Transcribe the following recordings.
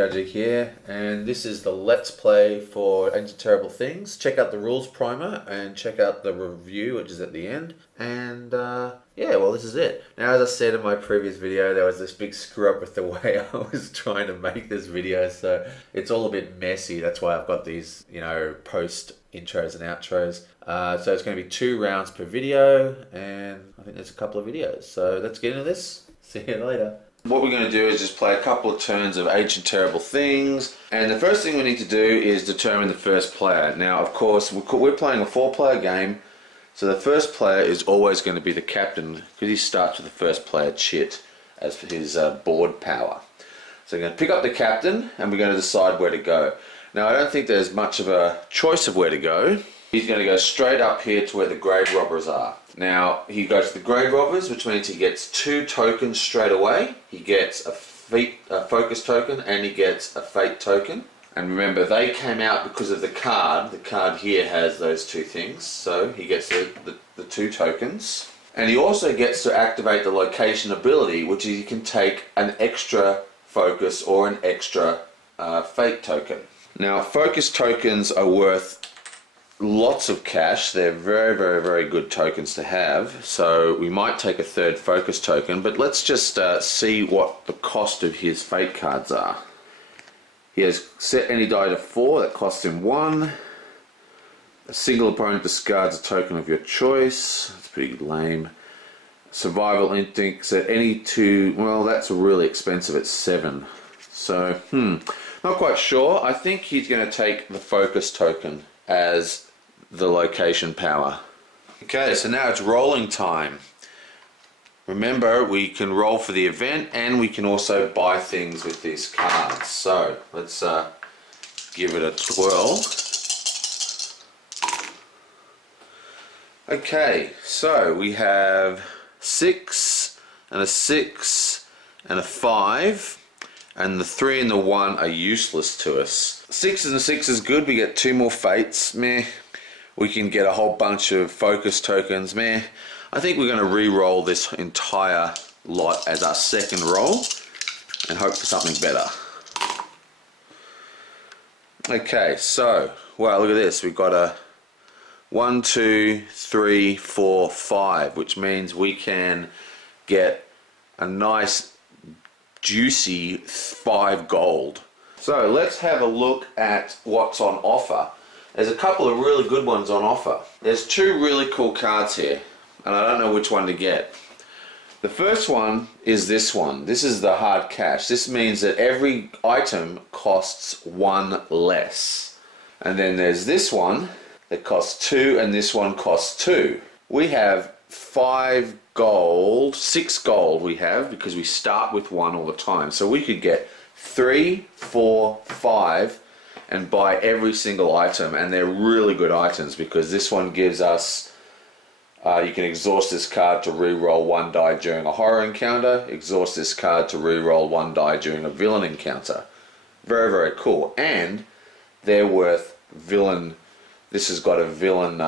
Tragic here, and this is the Let's Play for Ancient Terrible Things. Check out the rules primer and check out the review, which is at the end. And yeah, well, this is it. Now, as I said in my previous video, there was this big screw up with the way I was trying to make this video, so it's all a bit messy. That's why I've got these, you know, post intros and outros. So it's going to be 2 rounds per video, and I think there's a couple of videos. So let's get into this. See you later. What we're going to do is just play a couple of turns of Ancient Terrible Things, and the first thing we need to do is determine the first player. Now, of course, we're playing a 4-player game, so the first player is always going to be the captain, because he starts with the first player chit as his board power. So we're going to pick up the captain, and we're going to decide where to go. Now, I don't think there's much of a choice of where to go. He's going to go straight up here to where the grave robbers are. Now, he goes to the grave robbers, which means he gets 2 tokens straight away. He gets a focus token, and he gets a fate token. And remember, they came out because of the card. The card here has those 2 things, so he gets the 2 tokens. And he also gets to activate the location ability, which is he can take an extra focus or an extra fate token. Now, focus tokens are worth lots of cash. They're very, very, very good tokens to have. So we might take a 3rd focus token, but let's just see what the cost of his fate cards are. He has set any die to 4, that costs him 1. A single opponent discards a token of your choice. That's pretty lame. Survival instinct, set any 2, well, that's really expensive, it's 7. So, not quite sure. I think he's going to take the focus token as the location power. Okay, so now it's rolling time. Remember, we can roll for the event, and we can also buy things with these cards. So let's give it a twirl. Okay, so we have 6 and a 6 and a 5. And the 3 and the 1 are useless to us. 6 and the 6 is good. We get 2 more fates. Meh. We can get a whole bunch of focus tokens. Meh. I think we're going to re-roll this entire lot as our 2nd roll and hope for something better. Okay, so, wow, look at this. We've got a 1, 2, 3, 4, 5, which means we can get a nice juicy 5 gold. So let's have a look at what's on offer. There's a couple of really good ones on offer. There's 2 really cool cards here, and I don't know which one to get. The first one is this one. This is the hard cash. This means that every item costs 1 less. And then there's this one that costs 2, and this one costs 2. We have 5 gold, 6 gold we have, because we start with 1 all the time. So we could get 3, 4, 5 and buy every single item, and they're really good items because this one gives us, you can exhaust this card to re-roll 1 die during a horror encounter, exhaust this card to re-roll 1 die during a villain encounter. Very, very cool. And they're worth villain. This has got a villain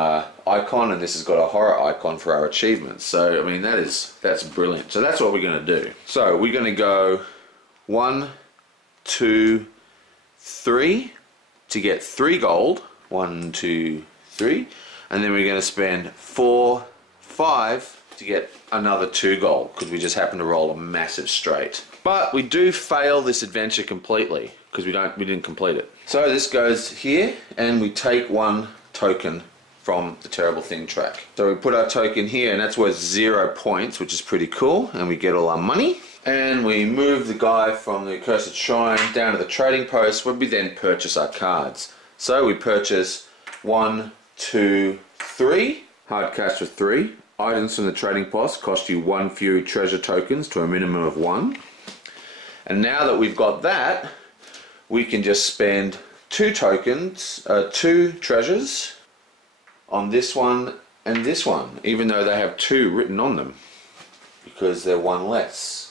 icon, and this has got a horror icon for our achievements. So, I mean, that's brilliant. So that's what we're going to do. So we're going to go 1, 2, 3 to get 3 gold. 1, 2, 3. And then we're going to spend 4, 5 to get another 2 gold, because we just happen to roll a massive straight. But we do fail this adventure completely, because we didn't complete it. So this goes here, and we take 1 token from the Terrible Thing track. So we put our token here, and that's worth 0 points, which is pretty cool, and we get all our money. And we move the guy from the Accursed Shrine down to the trading post, where we then purchase our cards. So we purchase 1, 2, 3, hard cash for 3. Items from the trading post cost you 1 Fury treasure tokens to a minimum of 1. And now that we've got that, we can just spend 2 tokens, 2 treasures on this one and this one, even though they have 2 written on them, because they're 1 less.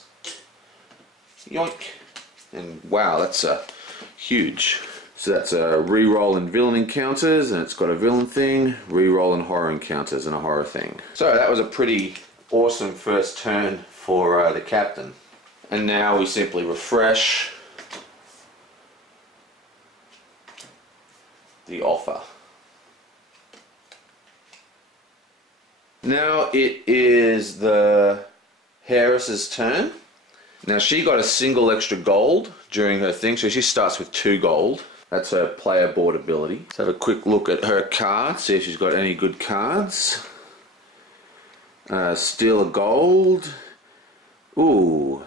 Yoink! And wow, that's huge. So that's a re-roll in villain encounters, and it's got a villain thing, re-roll in horror encounters and a horror thing. So that was a pretty awesome first turn for the captain. And now we simply refresh the offer. Now it is the Harris's turn. Now she got a single extra gold during her thing, so she starts with 2 gold. That's her player board ability. Let's have a quick look at her cards, see if she's got any good cards. Steal a gold. Ooh.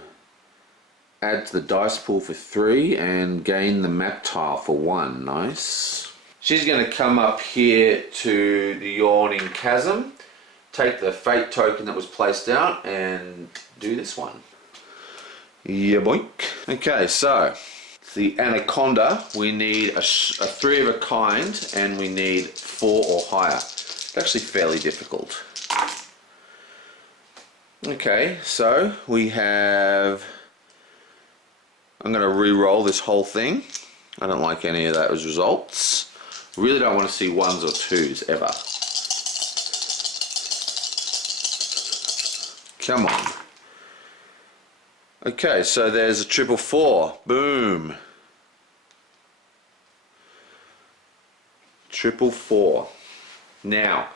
Add to the dice pool for 3 and gain the map tile for 1. Nice. She's going to come up here to the Yawning Chasm, take the fate token that was placed out and do this one. Yeah, boink. Okay, so the Anaconda, we need a 3 of a kind and we need 4 or higher. It's actually fairly difficult. Okay, so we have... I'm going to re-roll this whole thing. I don't like any of those results. Really don't want to see 1s or 2s ever. Come on. Okay, so there's a 444. Boom. 444. Now,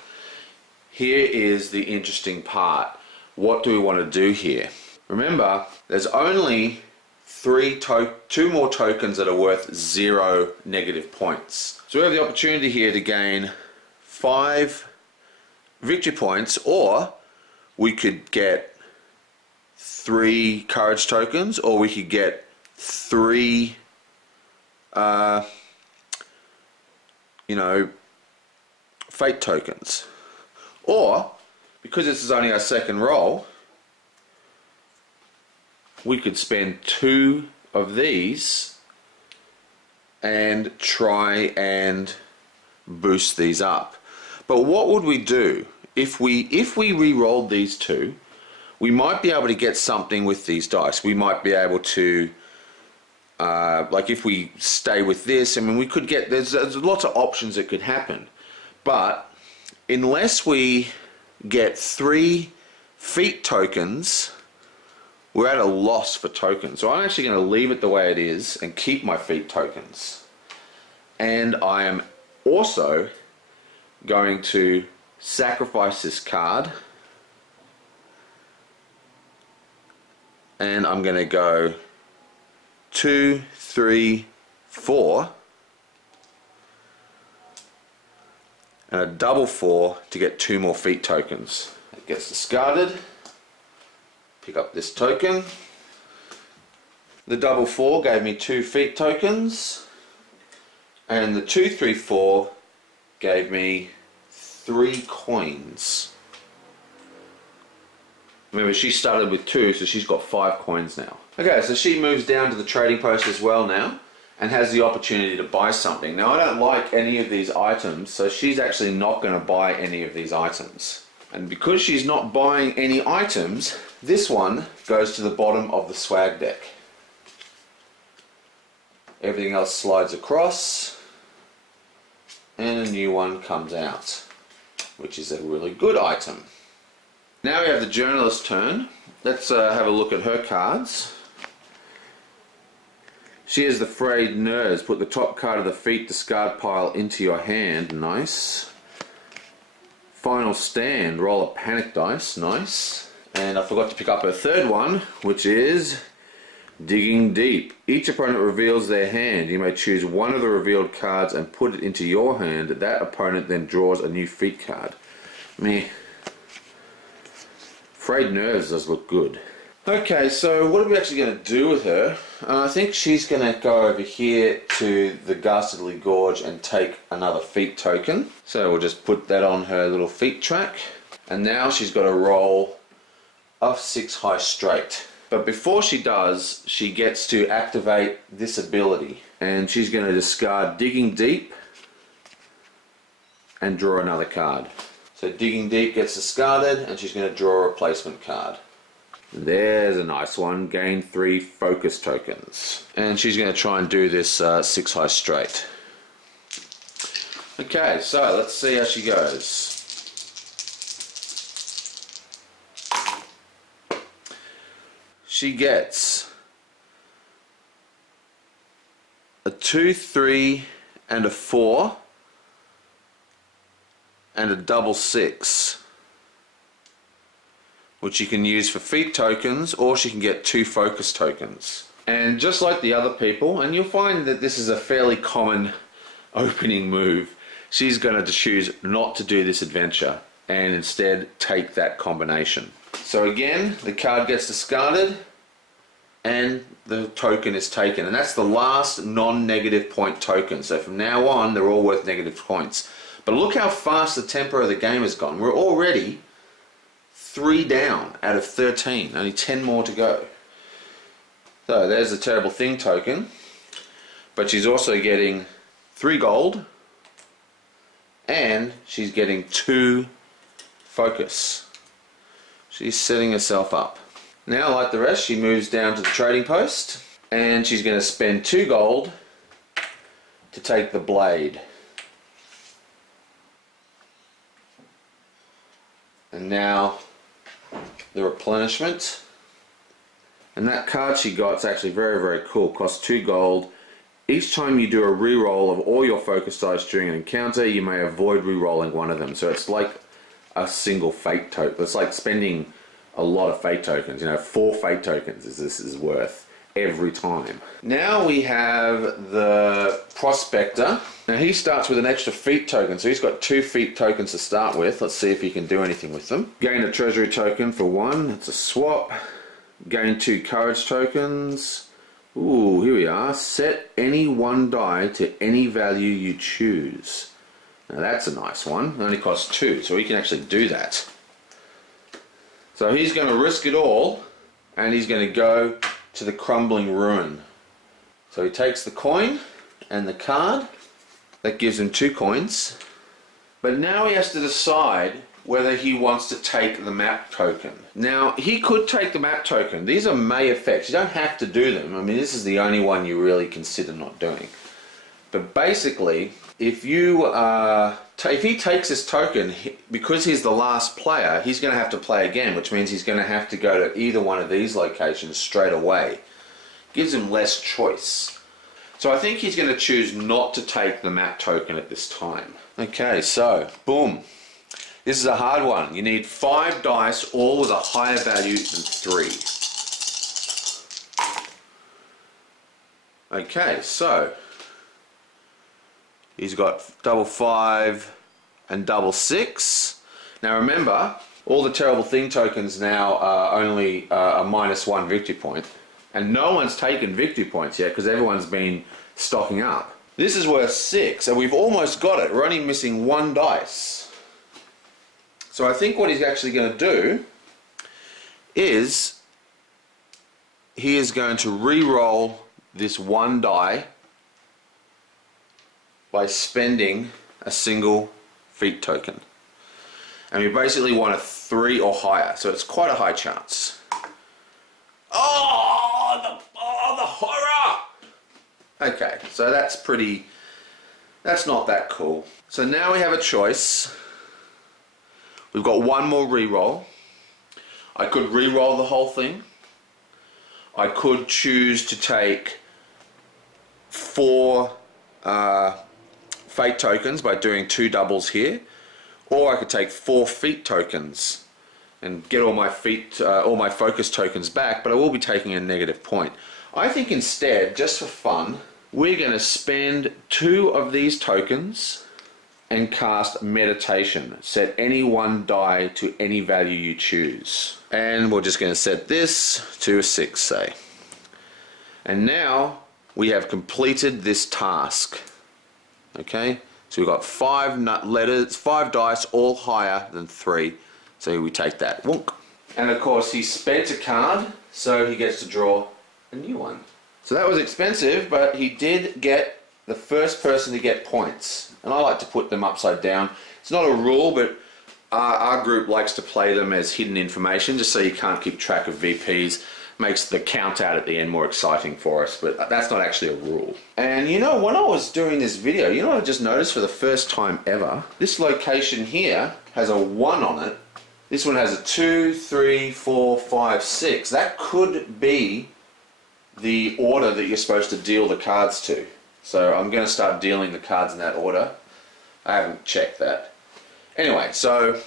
here is the interesting part. What do we want to do here? Remember, there's only 2 more tokens that are worth 0 negative points. So we have the opportunity here to gain 5 victory points, or we could get 3 courage tokens, or we could get 3 fate tokens. Or, because this is only our second roll, we could spend 2 of these and try and boost these up. But what would we do if we re-rolled these 2? We might be able to get something with these dice. We might be able to, like if we stay with this, I mean, we could get, there's lots of options that could happen. But unless we get 3 feat tokens, we're at a loss for tokens. So I'm actually going to leave it the way it is and keep my feat tokens. And I am also going to sacrifice this card. And I'm going to go 2, 3, 4. And a double 4 to get 2 more feat tokens. It gets discarded. Pick up this token. The double 4 gave me 2 feat tokens, and the 2, 3, 4 gave me 3 coins. Remember, she started with 2, so she's got 5 coins now. Okay, so she moves down to the trading post as well now, and has the opportunity to buy something. Now, I don't like any of these items, so she's actually not going to buy any of these items. And because she's not buying any items, this one goes to the bottom of the swag deck. Everything else slides across, and a new one comes out, which is a really good item. Now we have the journalist's turn. Let's have a look at her cards. She has the frayed nerves. Put the top card of the feat discard pile into your hand. Nice. Final stand, roll a panic dice, nice. And I forgot to pick up her third one, which is Digging Deep. Each opponent reveals their hand. You may choose one of the revealed cards and put it into your hand. That opponent then draws a new feat card. Meh. Frayed Nerves does look good. Okay, so what are we actually going to do with her? I think she's going to go over here to the Ghastly Gorge and take another feat token. So we'll just put that on her little feat track. And now she's got to roll a 6 high straight. But before she does, she gets to activate this ability. And she's going to discard Digging Deep and draw another card. So Digging Deep gets discarded and she's going to draw a replacement card. There's a nice one. Gain 3 focus tokens. And she's going to try and do this 6 high straight. Okay, so let's see how she goes. She gets a 2, 3 and a 4 and a double 6, which you can use for feat tokens, or she can get 2 focus tokens. And just like the other people, and you'll find that this is a fairly common opening move, she's going to choose not to do this adventure and instead take that combination. So again, the card gets discarded and the token is taken, and that's the last non-negative point token. So from now on, they're all worth negative points. But look how fast the tempo of the game has gone. We're already 3 down out of 13, only 10 more to go. So there's the terrible thing token, but she's also getting 3 gold and she's getting 2 focus. She's setting herself up. Now, like the rest, she moves down to the trading post and she's going to spend 2 gold to take the blade. And now the replenishment. And that card she got is actually very, very cool. Costs 2 gold. Each time you do a reroll of all your focus dice during an encounter, you may avoid rerolling one of them. So it's like a single fate token. It's like spending a lot of fate tokens. You know, 4 fate tokens this is worth every time. Now we have the prospector. Now he starts with an extra feat token, so he's got 2 feat tokens to start with. Let's see if he can do anything with them. Gain a treasury token for 1. It's a swap. Gain 2 courage tokens. Ooh, here we are. Set any 1 die to any value you choose. Now that's a nice one. It only costs 2, so he can actually do that. So he's going to risk it all, and he's going to go to the crumbling ruin. So he takes the coin and the card. That gives him 2 coins. But now he has to decide whether he wants to take the map token. Now, he could take the map token. These are May effects. You don't have to do them. I mean, this is the only one you really consider not doing. But basically, if he takes this token, because he's the last player, he's going to have to play again, which means he's going to have to go to either one of these locations straight away. Gives him less choice. So I think he's going to choose not to take the map token at this time. Okay, so, boom. This is a hard one. You need 5 dice, all with a higher value than 3. Okay, so he's got double 5 and double 6. Now remember, all the terrible thing tokens now are only a -1 victory point. And no one's taken victory points yet because everyone's been stocking up. This is worth 6, and we've almost got it. We're only missing 1 dice. So I think what he's actually going to do is he is going to re-roll this 1 die by spending a single feat token. And we basically want a 3 or higher, so it's quite a high chance. Oh, the horror! Okay, so that's not that cool. So now we have a choice. We've got 1 more re-roll. I could re-roll the whole thing. I could choose to take 4 fate tokens by doing 2 doubles here, or I could take 4 feat tokens and get all my focus tokens back, but I will be taking a negative point. I think instead, just for fun, we're going to spend 2 of these tokens and cast meditation. Set any 1 die to any value you choose. And we're just going to set this to a 6, say. And now we have completed this task. Okay? So we've got 5 dice, all higher than 3. So we take that. Wonk. And of course he spent a card, so he gets to draw a new one. So that was expensive, but he did get the first person to get points. And I like to put them upside down. It's not a rule, but our group likes to play them as hidden information, just so you can't keep track of VPs. Makes the count out at the end more exciting for us, but that's not actually a rule. And you know, when I was doing this video, you know what I just noticed for the first time ever? This location here has a 1 on it. This one has a 2, 3, 4, 5, 6. That could be the order that you're supposed to deal the cards to. So I'm going to start dealing the cards in that order. I haven't checked that. Anyway, so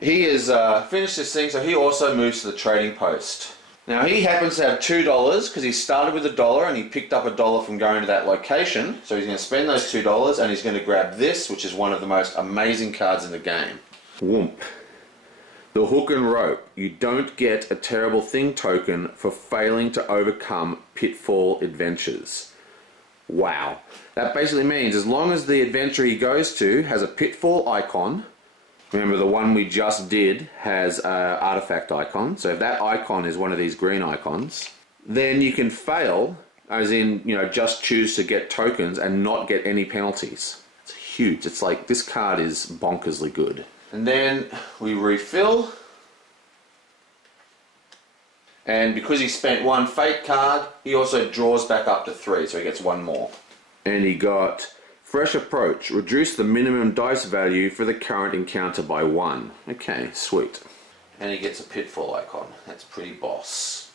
he has finished this thing, so he also moves to the trading post. Now he happens to have $2 because he started with $1 and he picked up $1 from going to that location. So he's going to spend those $2 and he's going to grab this, which is one of the most amazing cards in the game. Whoomp. The hook and rope. You don't get a terrible thing token for failing to overcome pitfall adventures. Wow. That basically means as long as the adventure he goes to has a pitfall icon, remember the one we just did has an artifact icon, so if that icon is one of these green icons, then you can fail, as in, you know, just choose to get tokens and not get any penalties. It's huge. It's like, this card is bonkersly good. And then we refill. And because he spent one fate card, he also draws back up to 3, so he gets one more. And he got Fresh Approach. Reduce the minimum dice value for the current encounter by 1. Okay, sweet. And he gets a pitfall icon. That's pretty boss.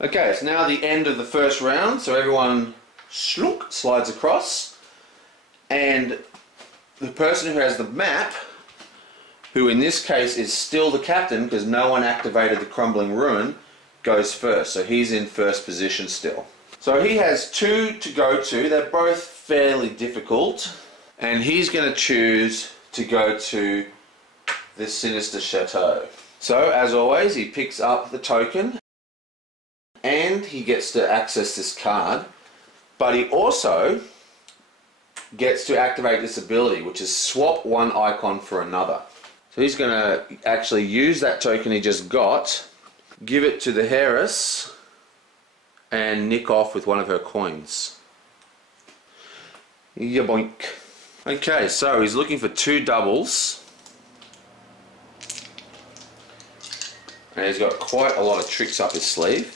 Okay, it's now the end of the first round, so everyone slunk slides across. And the person who has the map, who in this case is still the captain because no one activated the Crumbling Ruin, goes first. So he's in first position still. So he has 2 to go to. They're both fairly difficult. And he's going to choose to go to this Sinister Chateau. So as always, he picks up the token and he gets to access this card. But he also gets to activate this ability, which is swap one icon for another. So he's going to actually use that token he just got, give it to the heiress, and nick off with one of her coins. Yaboink. Okay, so he's looking for 2 doubles. And he's got quite a lot of tricks up his sleeve.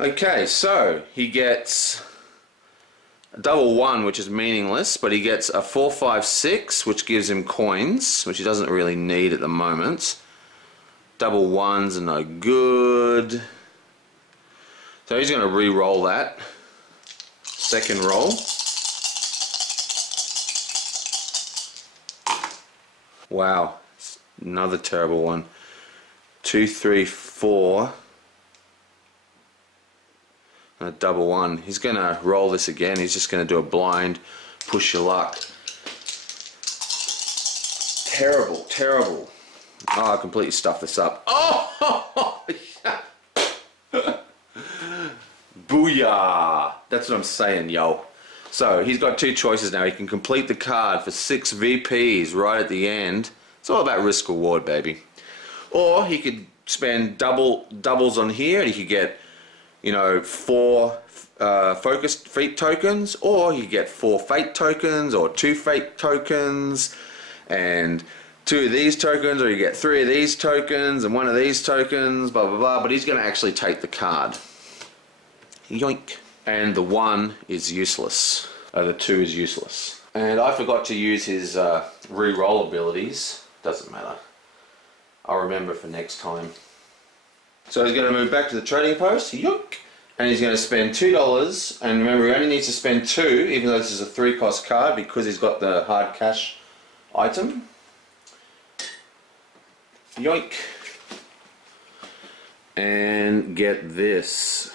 Okay, so he gets a double 1, which is meaningless, but he gets a 4, 5, 6, which gives him coins, which he doesn't really need at the moment. Double 1s are no good. So he's going to re-roll that. Second roll. Wow, another terrible one. 2, 3, 4. A double 1. He's going to roll this again. He's just going to do a blind, push your luck. Terrible, terrible. Oh, I completely stuffed this up. Oh! Booyah! That's what I'm saying, yo. So, he's got 2 choices now. He can complete the card for 6 VPs right at the end. It's all about risk reward, baby. Or he could spend doubles on here and he could get, you know, 4 focused fate tokens, or you get 4 fate tokens, or 2 fate tokens, and 2 of these tokens, or you get 3 of these tokens, and 1 of these tokens, blah blah blah, but he's going to actually take the card. Yoink. And the 1 is useless. The 2 is useless. And I forgot to use his re-roll abilities. Doesn't matter. I'll remember for next time. So he's going to move back to the trading post, yoink, and he's going to spend $2, and remember he only needs to spend 2, even though this is a 3-cost card, because he's got the hard cash item. Yoink. And get this.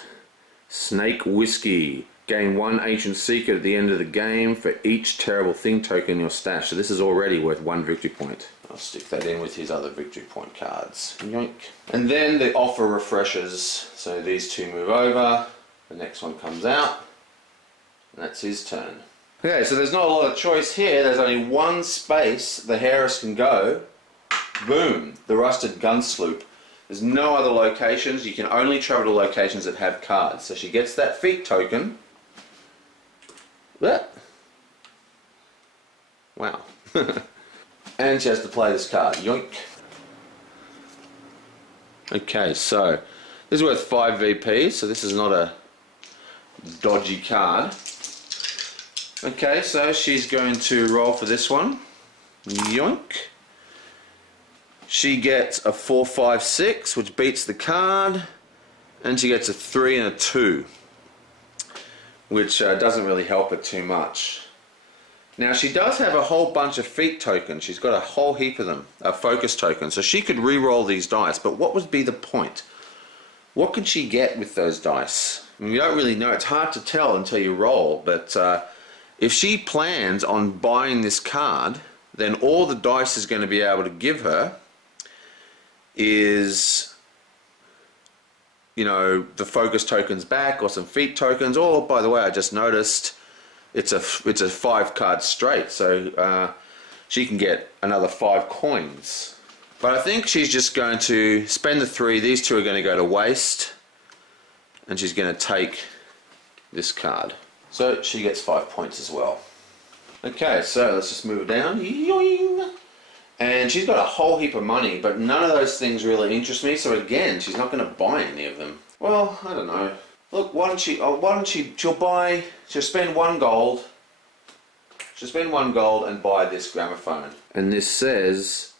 Snake Whiskey. Gain 1 Ancient Secret at the end of the game for each terrible thing token in your stash. So this is already worth 1 victory point. I'll stick that in with his other victory point cards. Yoink. And then the offer refreshes. So these 2 move over. The next one comes out. And that's his turn. Okay, so there's not a lot of choice here. There's only 1 space the heiress can go. Boom. The Rusted Gun Sloop. There's no other locations. You can only travel to locations that have cards. So she gets that feat token. Wow. And she has to play this card. Yoink. Okay, so this is worth 5 VPs, so this is not a dodgy card. Okay, so she's going to roll for this one. Yoink. She gets a 4, 5, 6, which beats the card, and she gets a 3 and a 2, which doesn't really help her too much. Now she does have a whole bunch of feat tokens. She's got a whole heap of them, focus tokens. So she could re-roll these dice, but what would be the point? What could she get with those dice? I mean, you don't really know. It's hard to tell until you roll, but if she plans on buying this card, then all the dice is going to be able to give her is, you know, the focus tokens back or some feat tokens. Or, by the way, I just noticed it's a 5-card straight, so she can get another 5 coins. But I think she's just going to spend the 3. These 2 are going to go to waste, and she's going to take this card. So she gets 5 points as well. Okay, so let's just move it down. Yoing! And she's got a whole heap of money, but none of those things really interest me. So again, she's not going to buy any of them. Well, I don't know. Look, she'll spend 1 gold. She'll spend 1 gold and buy this gramophone. And this says,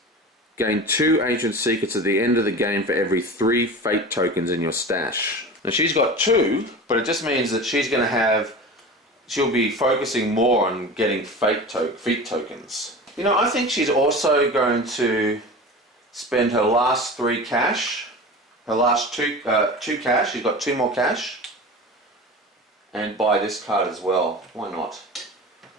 gain 2 ancient secrets at the end of the game for every 3 fate tokens in your stash. Now she's got 2, but it just means that she'll be focusing more on getting feat tokens. You know, I think she's also going to spend her last 3 cash, her last 2 cash, she's got 2 more cash, and buy this card as well. Why not?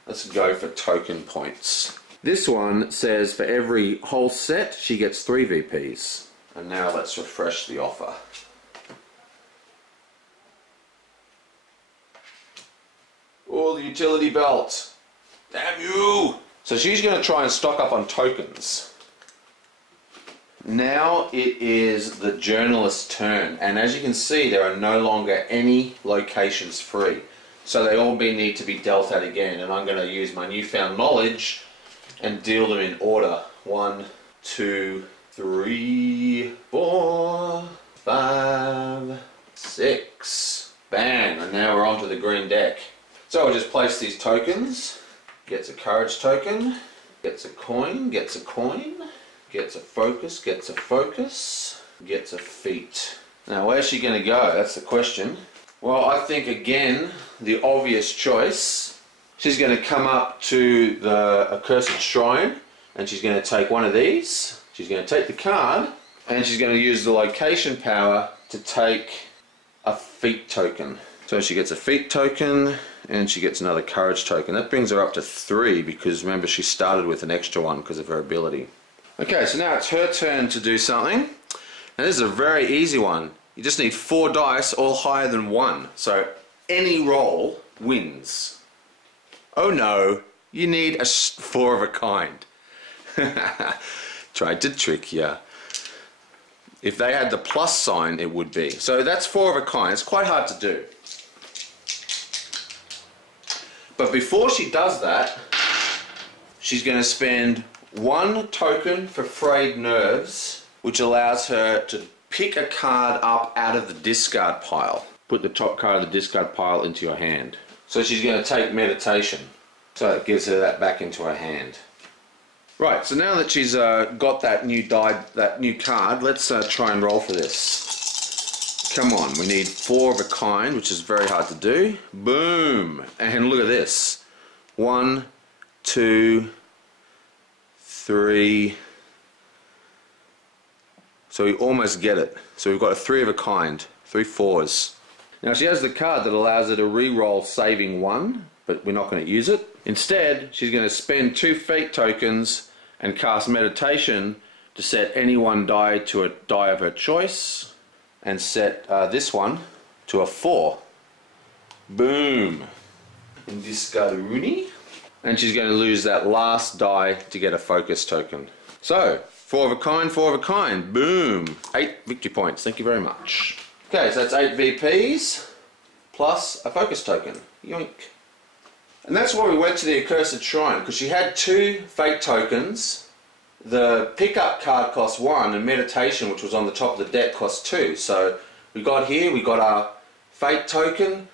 Let's go for token points. This one says for every whole set, she gets 3 VPs. And now let's refresh the offer. Oh, the utility belt. Damn you! So she's going to try and stock up on tokens. Now it is the journalist's turn, and as you can see, there are no longer any locations free. So they all need to be dealt out again, and I'm going to use my newfound knowledge and deal them in order. 1, 2, 3, 4, 5, 6. Bang! And now we're onto the green deck. So I'll just place these tokens. Gets a courage token, gets a coin, gets a coin, gets a focus, gets a focus, gets a feat. Now where's she going to go? That's the question. Well, I think again, the obvious choice, she's going to come up to the accursed shrine and she's going to take one of these. She's going to take the card and she's going to use the location power to take a feat token. So she gets a feat token and she gets another courage token. That brings her up to 3 because remember she started with an extra one because of her ability. Okay, so now it's her turn to do something. And this is a very easy one. You just need 4 dice, all higher than 1. So any roll wins. Oh no, you need a 4 of a kind. Tried to trick ya. If they had the plus sign, it would be. So that's 4 of a kind. It's quite hard to do. But before she does that, she's going to spend 1 token for frayed nerves, which allows her to pick a card up out of the discard pile. Put the top card of the discard pile into your hand. So she's going to take meditation. So it gives her that back into her hand. Right, so now that she's got that new card, let's try and roll for this. Come on, we need 4 of a kind, which is very hard to do. Boom! And look at this. 1, 2, 3. So we almost get it. So we've got a 3 of a kind, 3 4s. Now she has the card that allows her to re-roll saving 1, but we're not going to use it. Instead, she's going to spend 2 fate tokens and cast meditation to set any one die to a die of her choice. And set this one to a 4. Boom! And discard-a-rooney. And she's going to lose that last die to get a focus token. So, 4 of a kind, 4 of a kind. Boom! 8 victory points. Thank you very much. Okay, so that's 8 VPs plus a focus token. Yoink. And that's why we went to the accursed shrine, because she had 2 fate tokens. The pickup card cost 1 and meditation, which was on the top of the deck, cost 2. So we got here, we got our fate token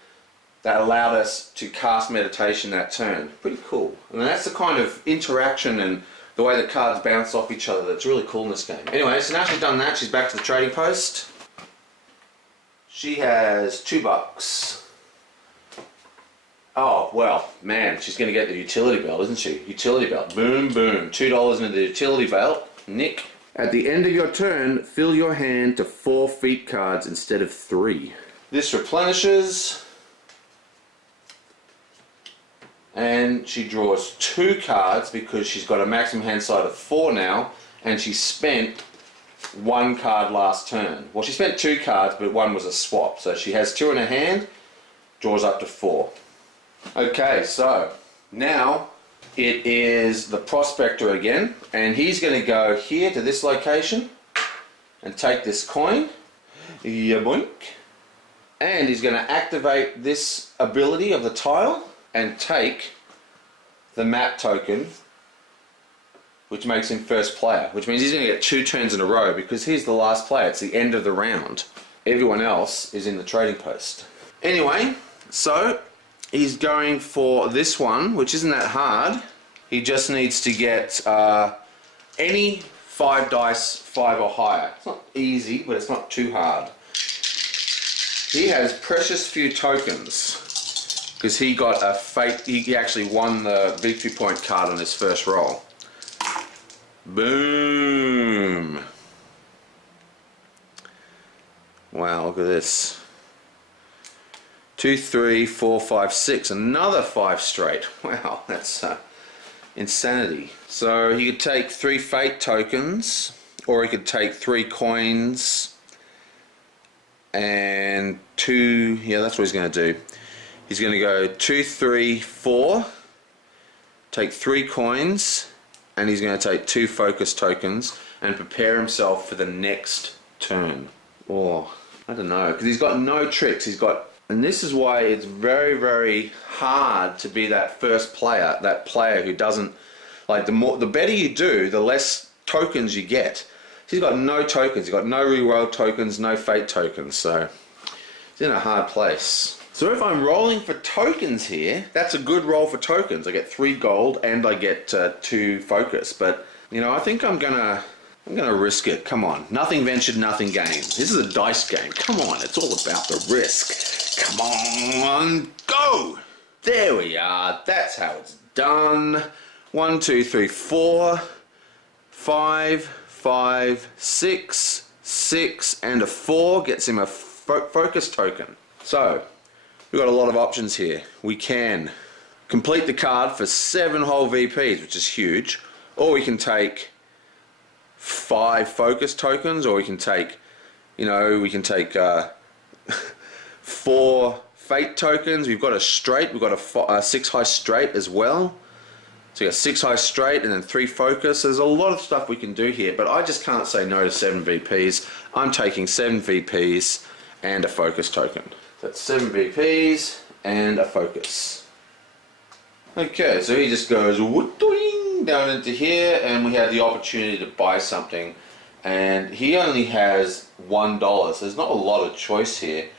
that allowed us to cast meditation that turn. Pretty cool. And that's the kind of interaction and the way the cards bounce off each other that's really cool in this game. Anyway, so now she's done that, she's back to the trading post. She has $2. Oh, well, man, she's going to get the utility belt, isn't she? Utility belt. Boom, boom. $2 into the utility belt. Nick. At the end of your turn, fill your hand to 4 feat cards instead of 3. This replenishes. And she draws 2 cards because she's got a maximum hand size of 4 now, and she spent 1 card last turn. Well, she spent 2 cards, but 1 was a swap. So she has 2 in her hand, draws up to 4. Okay, so now it is the prospector again, and he's going to go here to this location and take this coin. Yeah, boink. And he's going to activate this ability of the tile and take the map token, which makes him first player, which means he's going to get 2 turns in a row because he's the last player. It's the end of the round. Everyone else is in the trading post. Anyway, so he's going for this one, which isn't that hard. He just needs to get any 5 dice, 5 or higher. It's not easy, but it's not too hard. He has precious few tokens because he got a fate. He actually won the victory point card on his first roll. Boom! Wow, look at this. 2, 3, 4, 5, 6. Another 5 straight. Wow, that's insanity. So he could take 3 fate tokens, or he could take 3 coins and 2. Yeah, that's what he's going to do. He's going to go 2, 3, 4, take 3 coins, and he's going to take 2 focus tokens and prepare himself for the next turn. Oh, I don't know, because he's got no tricks. He's got. And this is why it's very, very hard to be that first player, that player who doesn't, like, the better you do, the less tokens you get. So he's got no tokens, he's got no reroll tokens, no fate tokens, so he's in a hard place. So if I'm rolling for tokens here, that's a good roll for tokens. I get 3 gold and I get 2 focus, but, you know, I think I'm gonna risk it. Come on, nothing ventured, nothing gained. This is a dice game. Come on, it's all about the risk. Come on, go! There we are. That's how it's done. 1, 2, 3, 4, 5, 5, 6, 6, and a 4 gets him a focus token. So we've got a lot of options here. We can complete the card for 7 whole VPs, which is huge, or we can take 5 focus tokens, or we can take, you know, we can take 4 fate tokens. We've got a straight. We've got a 6 high straight as well. So you got 6 high straight and then 3 focus. There's a lot of stuff we can do here, but I just can't say no to 7 VPs. I'm taking 7 VPs and a focus token. So that's 7 VPs and a focus. Okay, so he just goes down into here, and we have the opportunity to buy something, and he only has $1, so there's not a lot of choice here.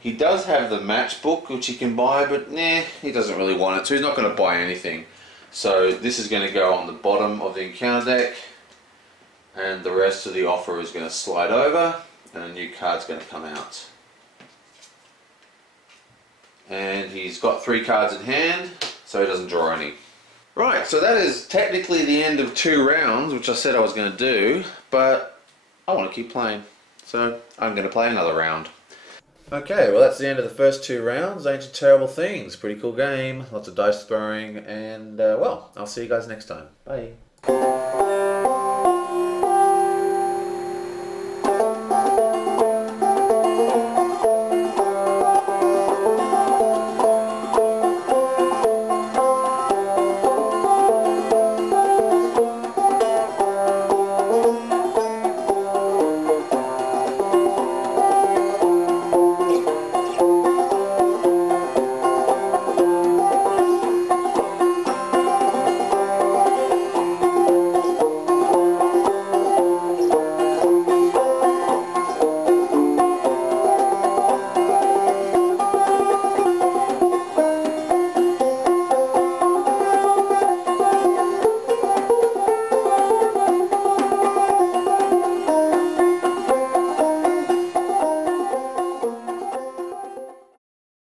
He does have the matchbook, which he can buy, but nah, he doesn't really want it, so he's not going to buy anything. So this is going to go on the bottom of the encounter deck, and the rest of the offer is going to slide over, and a new card's going to come out. And he's got 3 cards in hand, so he doesn't draw any. Right, so that is technically the end of 2 rounds, which I said I was going to do, but I want to keep playing, so I'm going to play another round. Okay, well that's the end of the first 2 rounds. Ancient Terrible Things, pretty cool game, lots of dice throwing, and well, I'll see you guys next time. Bye.